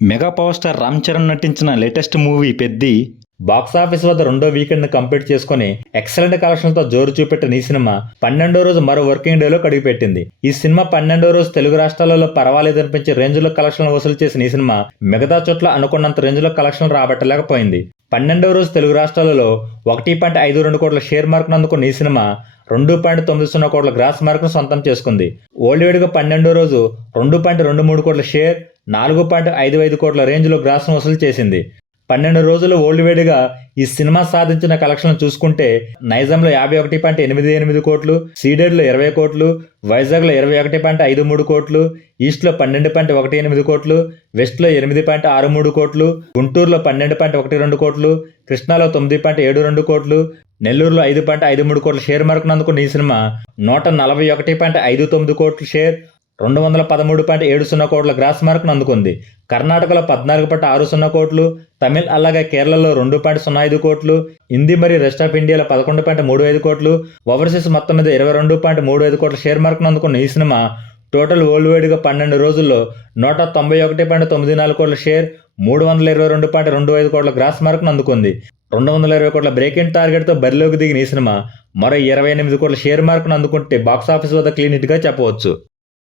Mega power star Ram Charan నటించిన latest movie Peddi box office వద్ద రెండో వీకెండ్ కంప్లీట్ చేసుకుని ఎక్సలెంట్ కలెక్షన్లతో జోరు చూపెట్టిన ఈ సినిమా 12వ రోజు మరో వర్కింగ్ డేలో కడిగిపెట్టింది. ఈ సినిమా 12వ రోజు తెలుగు రాష్ట్రాలలో పర్వాలేదనిపించే రేంజ్లో కలెక్షన్లు వసూలు చేసిన ఈ సినిమా మిగతా చోట్ల అనుకున్నంత రేంజ్లో కలెక్షన్లు రాబట్టలేకపోయింది. 12వ రోజు తెలుగు రాష్ట్రాలలో 1.52 కోట్ల షేర్ మార్కును అందుకున్న ఈ సినిమా 2.90 కోట్ల గ్రాస్ మార్కును సొంతం చేసుకుంది. ఓల్డ్వేడ్గా 12వ రోజు 2.23 కోట్ల షేర్, 4.55 కోట్ల రేంజ్లో గ్రాస్ను వసూలు చేసింది. 12 రోజులు ఓల్డ్ వేడిగా ఈ సినిమా సాధించిన కలెక్షన్లు చూసుకుంటే నైజాంలో 51.88 కోట్లు, సీడెడ్లో 20 కోట్లు, వైజాగ్లో 21.53 కోట్లు, ఈస్ట్లో 12.18 కోట్లు, వెస్ట్లో 8.63 కోట్లు, గుంటూరులో 12.12 కోట్లు, కృష్ణాలో 9.72 కోట్లు, నెల్లూరులో 5.53 కోట్ల షేర్ మార్కును అందుకున్న ఈ సినిమా 141.59 కోట్ల షేర్, 213.70 కోట్ల గ్రాస్ మార్కును అందుకుంది. కర్ణాటకలో 14.60 కోట్లు, తమిళ్ అలాగే కేరళలో 2.05 కోట్లు, హిందీ మరియు రెస్ట్ ఆఫ్ ఇండియాలో 11.35 కోట్లు, ఓవర్సీస్ మొత్తం మీద 22.35 కోట్ల షేర్ మార్కును అందుకున్న ఈ సినిమా టోటల్ వరల్డ్ వైడ్గా 12 రోజుల్లో 191.94 కోట్ల షేర్, 322.25 కోట్ల గ్రాస్ మార్కును అందుకుంది. 220 కోట్ల బ్రేక్ ఇన్ టార్గెట్తో బరిలోకి దిగిన ఈ సినిమా మరో 28 కోట్ల షేర్ మార్కును అందుకుంటే బాక్సాఫీస్ వద్ద క్లీన్ హిట్గా చెప్పవచ్చు.